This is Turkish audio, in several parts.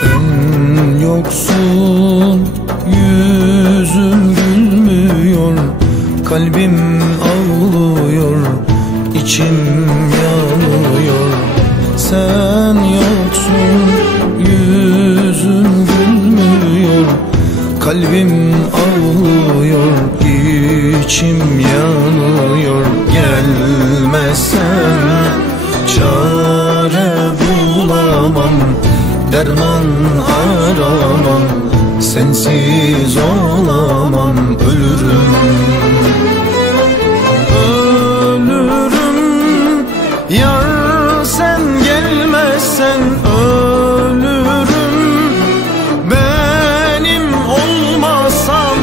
Sen yoksun, yüzüm gülmüyor, kalbim ağlıyor, içim yanıyor. Sen yoksun, yüzüm gülmüyor, kalbim ağlıyor, içim yanıyor. Gelmezsen çare bulamam, derman aramam, sensiz olamam, ölürüm. Ölürüm yar, sen gelmezsen ölürüm. Benim olmasam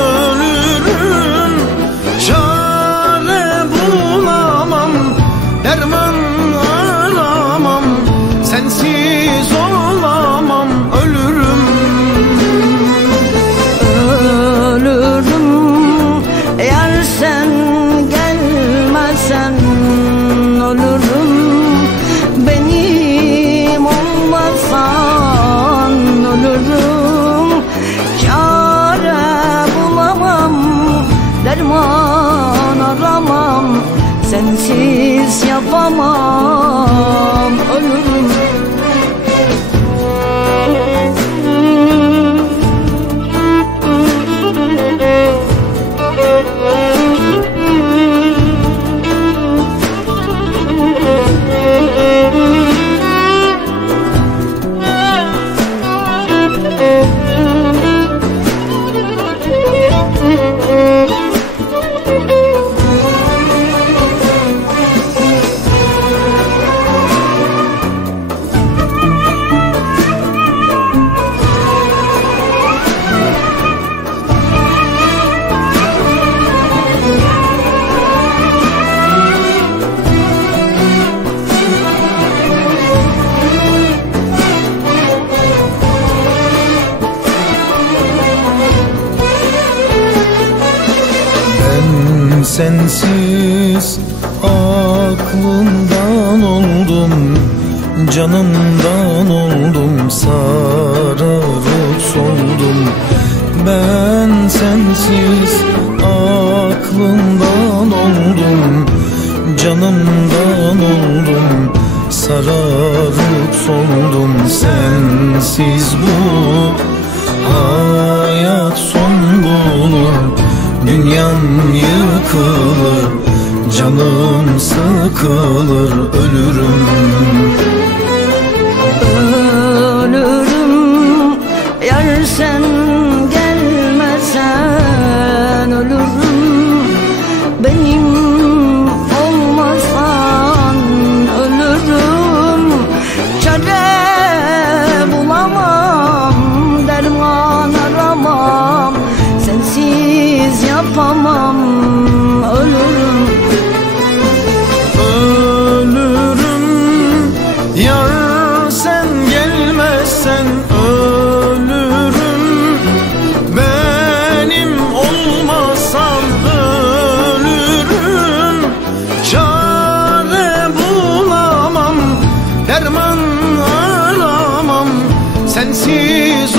ölürüm. Çare bulamam, derman aramam, sensiz olamam, ölürüm. Ölürüm eğer sen gelmezsen ölürüm. Benim olmasan ölürüm. Çare bulamam, derman aramam, sensiz yapamam, ölürüm. Sensiz aklımdan oldum, canımdan oldum, sararıp soldum. Ben sensiz aklımdan oldum, canımdan oldum, sararıp soldum. Sensiz bu hayat son bulur, dünyam yıkılır, canım sıkılır, ölürüm. Ölürüm eğer sen gelmezsen ölürüm. Benim olmasan ölürüm. Çare bulamam, derman aramam, sensiz yapamam, ölürüm. Ölürüm yar, sen gelmezsen ölürüm. Benim olmasam ölürüm. Çare bulamam, derman aramam, sensiz